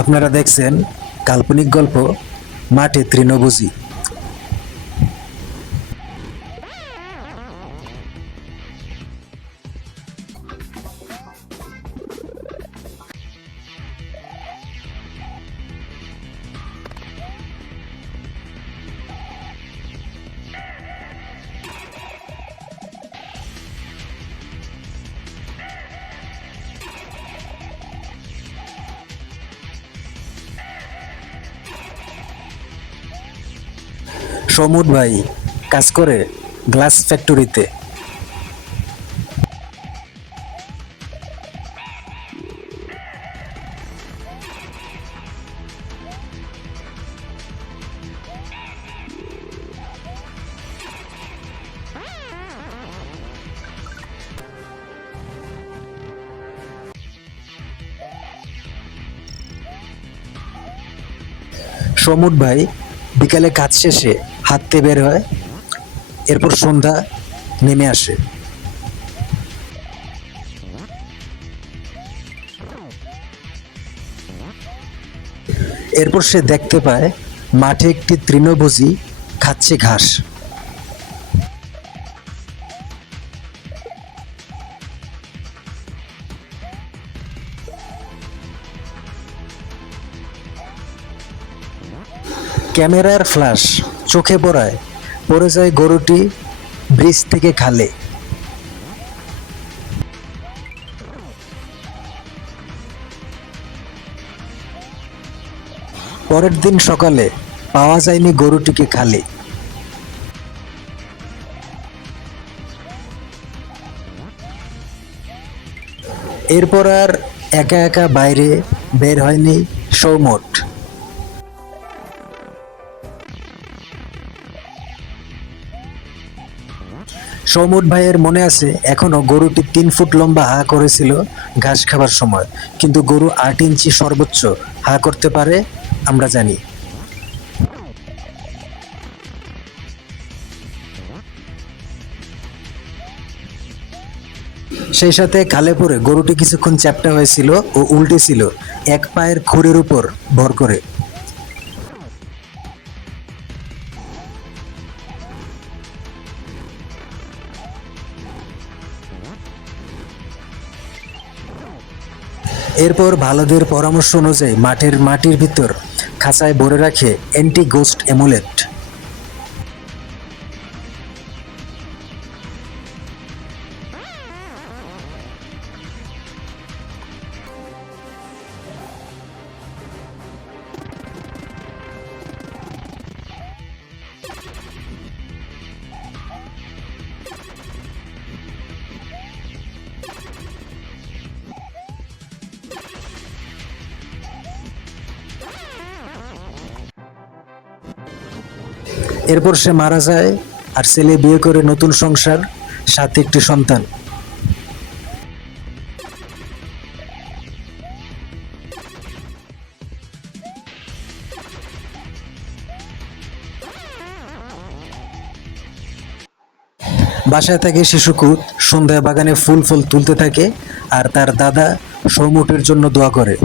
আপনারা দেখছেন কাল্পনিক গল্প মাঠে তৃণভোজী। সমুদ ভাই কাজ করে গ্লাস ফ্যাক্টরিতে। সমুদ ভাই বিকালে কাজ শেষে হাঁটতে বের হয়, এরপর সন্ধ্যা নেমে আসে। এরপর সে দেখতে পায় মাঠে একটি তৃণভোজী খাচ্ছে ঘাস। ক্যামেরার ফ্ল্যাশ চোখে পড়ে যায় গরুটি ব্রিজ থেকে খালে। পরের দিন সকালে পাওয়া যায়নি গরুটিকে খালে। এরপর আর একা একা বাইরে বের হয়নি সৌমট। সৌমুদ ভাইয়ের মনে আছে এখনো গরুটি 3 ফুট লম্বা হা করেছিল ঘাস খাবার সময়, কিন্তু গরু 8 ইঞ্চি সর্বোচ্চ হা করতে পারে আমরা জানি। সেই সাথে খালে পড়ে গরুটি কিছুক্ষণ চ্যাপ্টা হয়েছিল ও উল্টে ছিল, এক পায়ের খুরের উপর ভর করে। এরপর ভালোদের পরামর্শ অনুযায়ী মাটির ভিতর খাঁচায় ভরে রাখে অ্যান্টি গোস্ট অ্যামুলেট। এরপর সে মারা যায় আর ছেলে বিয়ে করে নতুন সংসার, সাথে একটি সন্তান। বাসায় থাকে শিশুকুত, সন্ধ্যায় বাগানে ফুল তুলতে থাকে আর তার দাদা সৌমুটের জন্য দোয়া করে।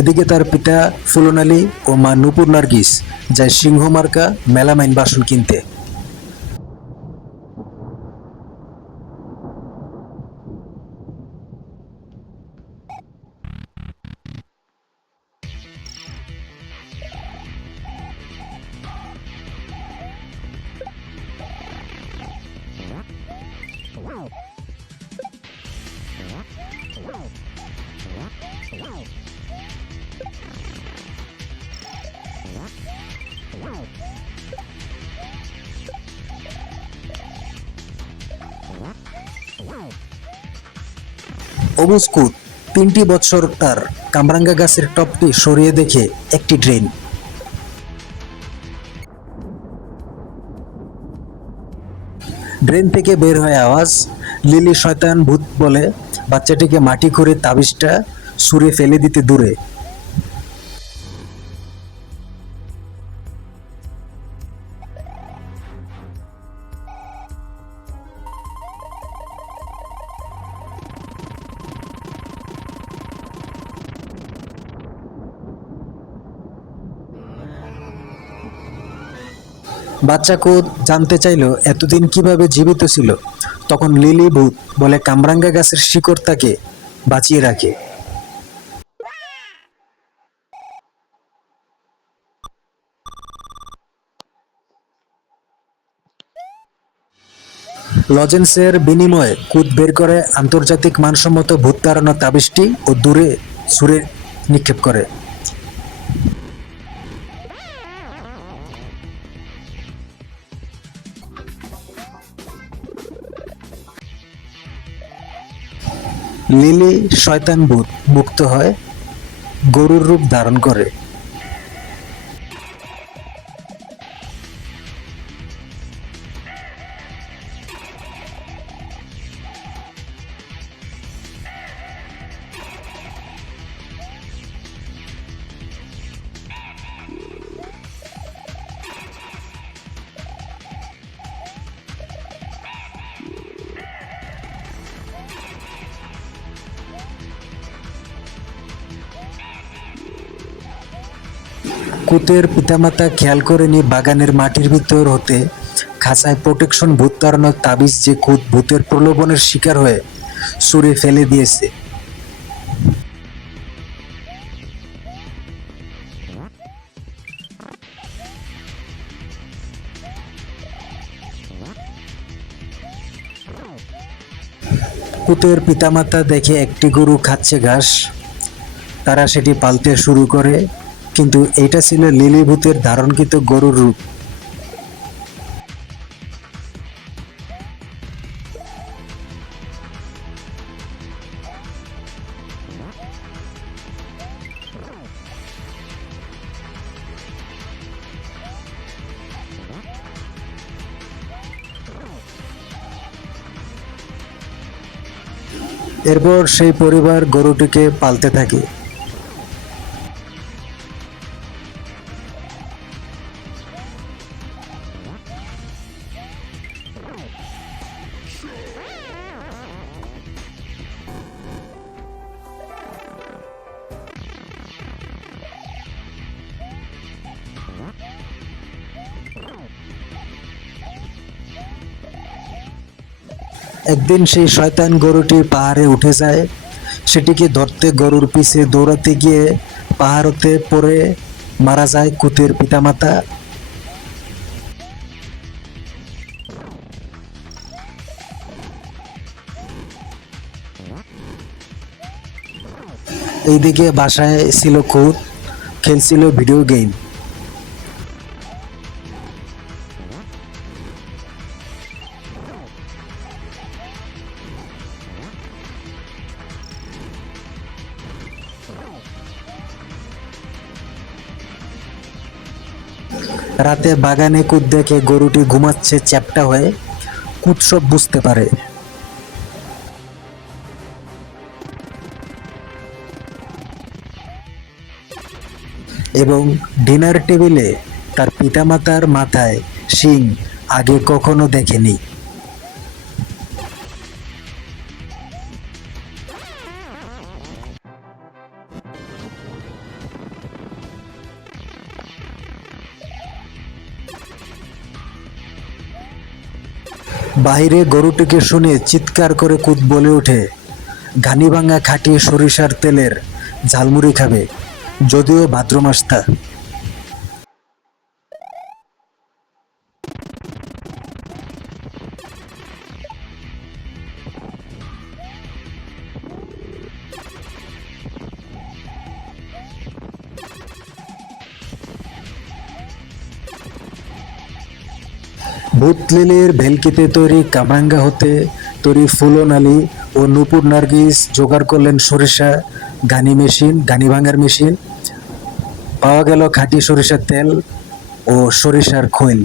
এদিকে তার পিতা ফুলন আলী ও মা নূপুর নার্গিস যায় সিংহমার্কা মেলামাইন বাসন কিনতে। অবুজকুত 3টি বছর তার কামরাঙ্গা গাছের টপটি সরিয়ে দেখে একটি ড্রেন। ড্রেন থেকে বের হয় আওয়াজ। লিলি শয়তান ভূত বলে বাচ্চাটিকে মাটি খুঁড়ে তাবিজটা ছুঁড়ে ফেলে দিতে দূরে। বাচ্চা কুদ জানতে চাইলো এতদিন কিভাবে জীবিত ছিল। তখন লিলি ভূত বলে কামরাঙ্গা গাছের শিকড় তাকে বাঁচিয়ে রাখে। লজেন্সের বিনিময়ে কুদ বের করে আন্তর্জাতিক মানসম্মত ভূত তাড়ানো তাবিজটি ও দূরে ছুঁড়ে নিক্ষেপ করে। লিলি শয়তান ভূত মুক্ত হয়, গরুর রূপ ধারণ করে। কুতের পিতামাতা খেয়াল করেনি বাগানের মাটির ভিতর হতে খাঁচায় প্রোটেকশন ভূত তাড়ানোর তাবিজ যে কুত ভূতের প্রলোভনের শিকার হয়ে ছুঁড়ে ফেলে দিয়েছে। কুতের পিতামাতা দেখে একটি গরু খাচ্ছে ঘাস, তারা সেটি পালতে শুরু করে, কিন্তু এটা ছিল লিলি ভূতের ধারণকৃত গরুর রূপ। এরপর সেই পরিবার গরুটিকে পালতে থাকে। একদিন সেই শয়তান গরুটি পাহাড়ে উঠে যায়, সেটিকে ধরতে গরুর পিছে দৌড়াতে গিয়ে পাহাড়তে পড়ে মারা যায় কুতের পিতামাতা। এইদিকে বাসায় ছিল কুত, খেলছিল ভিডিও গেম। রাতে বাগানে কুত দেখে গরুটি ঘুমাচ্ছে চ্যাপ্টা হয়ে। কুত সব বুঝতে পারে। এবং ডিনার টেবিলে তার পিতামাতার মাথায় শিং আগে কখনো দেখেনি। বাহিরে গরুটিকে শুনে চিৎকার করে কুত বলে ওঠে ঘানি ভাঙা খাঁটি সরিষার তেলের ঝালমুড়ি খাবে, যদিও ভাদ্র মাস তা। ভূতলিলির ভেলকিতে তৈরি কামরাঙ্গা হতে তৈরি ফুলনালি ও নূপুর নার্গিস জোগাড় করলেন সরিষা গানি ভাঙার মেশিন। পাওয়া গেল খাঁটি সরিষার তেল ও সরিষার খৈল।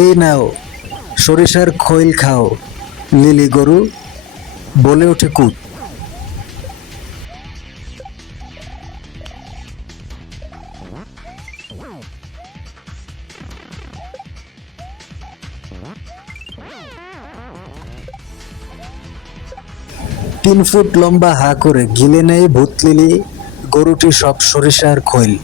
এই নাও সরিষার খৈল খাও লিলি গরু, বলে ওঠে কুত। 3 ফুট লম্বা হা করে গিলে নেয় ভূতলিলি গরুটি সব সরিষার খৈল।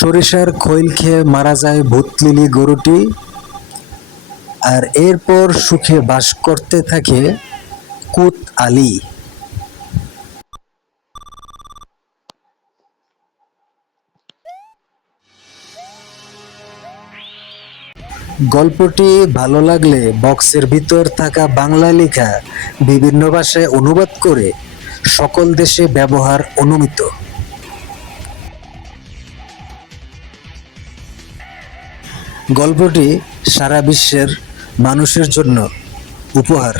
সরিষার খৈল খেয়ে মারা যায় ভূতলিলি গরুটি, আর এরপর সুখে বাস করতে থাকে কুত আলী। গল্পটি ভালো লাগলে বক্সের ভিতর থাকা বাংলা লেখা বিভিন্ন ভাষায় অনুবাদ করে সকল দেশে ব্যবহার অনুমিত। গল্পটি সারা বিশ্বের মানুষের জন্য উপহার।